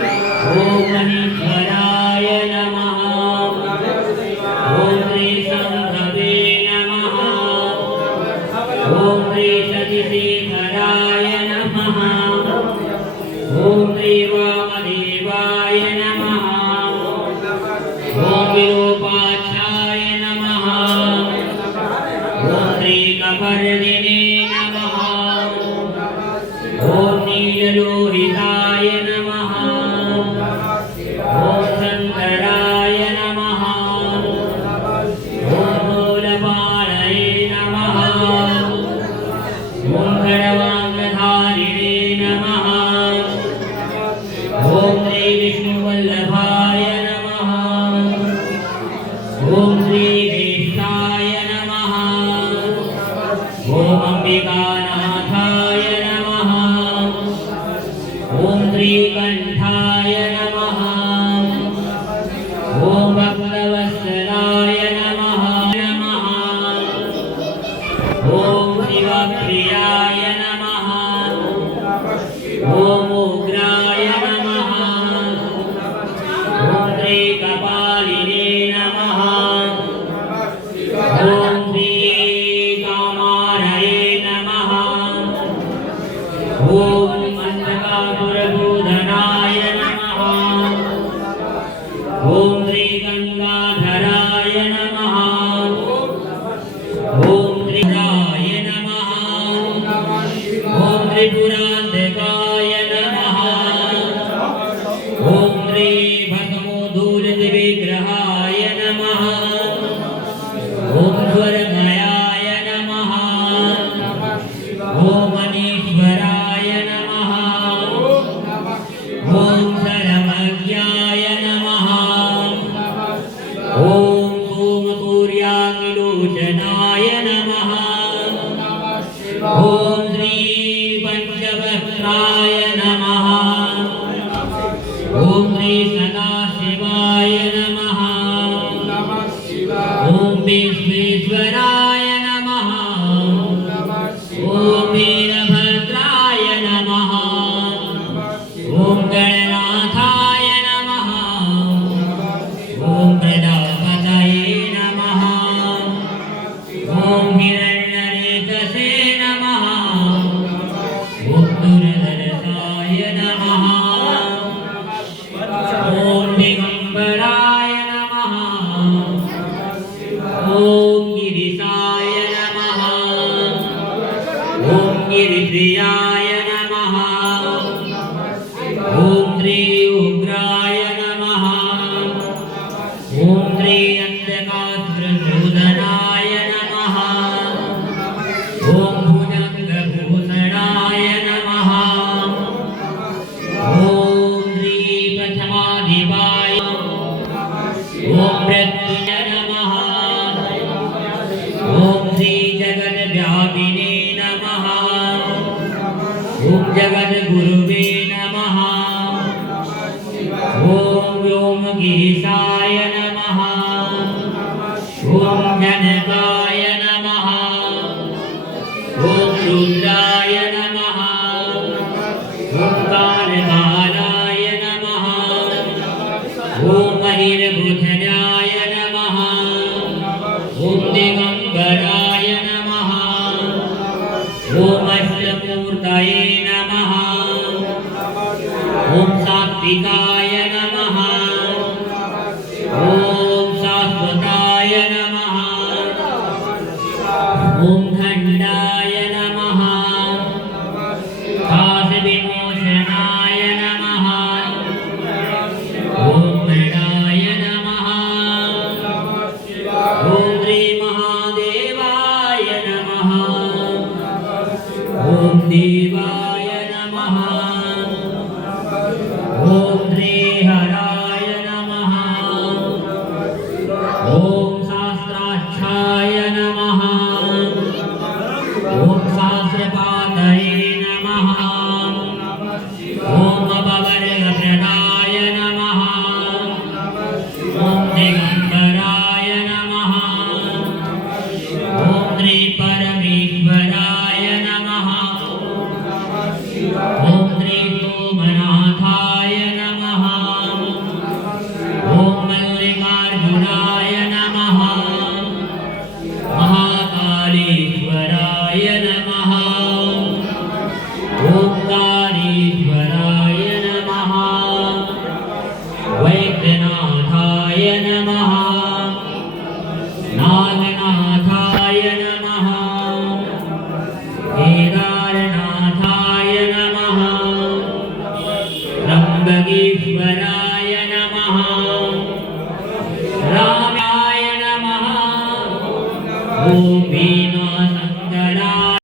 ओम महेश्वराय नमः। ओम श्री शंभवे नमः। ओम श्री शशिशेखराय नमः। ओम श्री वामदेवाय नमः। ओम विरूपाक्षाय नमः। ओम श्री कपर्दिने नमः। ओम नीललोहिताय नमः। ओम शंकराय नमः। ओम मूलपालये नमः। ओम खड्गवाङ्गधारिणे नमः। ओम श्री विष्णुवल्लभाय नमः। ओम श्री ज्येष्ठाय नमः। ओम अंबिकानाथाय नमः। ओम श्रीकंठाय नमः। ओम भक्तवत्सलाय नमः। ओम शिवप्रियाय नमः। ओम उग्राय नमः। ओम श्रीकपालिने नमः। ओम श्रीकामारये नमः। ओम अंधकासुरभूधनाय नमः। ओम श्रीगंगाधराय नमः। ओम त्रिपुराय नमः। ओम त्रिपुरांतकाय नमः। ओम श्री भस्मोद्धूलितविग्रहाय नमः। ओम स्वरमयाय नमः। ओम मनीश्वराय नमः। ओम सर्वज्ञाय नमः। ओम सोमसूर्याग्निलोचनाय नमः। ओम श्री पंचवक्त्राय नमः। ओम श्री सदाशिवाय नमः। ओम विश्वेश्वराय नमः। ओम वीरभद्राय नमः। ओम गणनाथाय नमः। ओम प्रजापतये नमः। ओम हिरण्यरेतसे नमः। ओम दुर्धर्षाय नमः। ओम दिगंबराय नमः। ओम गिरिशाय नमः। ओम गिरिप्रियाय नमः। ओम श्री उग्राय नमः। ओम श्री अंधकासुरभूधनाय नमः। ओम भुजंगभूषणाय नमः। ओम श्री प्रथमाधिपाय। ओम मृत्युंजय नमः। ओम श्री जगद्व्यापिने नमः। ओम जगद्गुरुवे नमः। ओम व्योमगीशाय नमः। ओम जनकाय नमः। ओम रुद्राय नमः। ओम कालकालाय नमः। ओम महिर्बुधनाय नमः। ओम दिगंबराय नमः। ओम अष्टमूर्तये नमः। ओम सात्विकाय नमः। ओम शाश्वताय नमः। ओम खंडाय नमः। विमोचनाय नमः। ओम मृडाय नमः। ओम श्री महादेवाय नमः। ओम देवाय नमः। ओम श्री त्र्यम्बकेश्वराय नमः रामाय नमः ॐ वीणासाय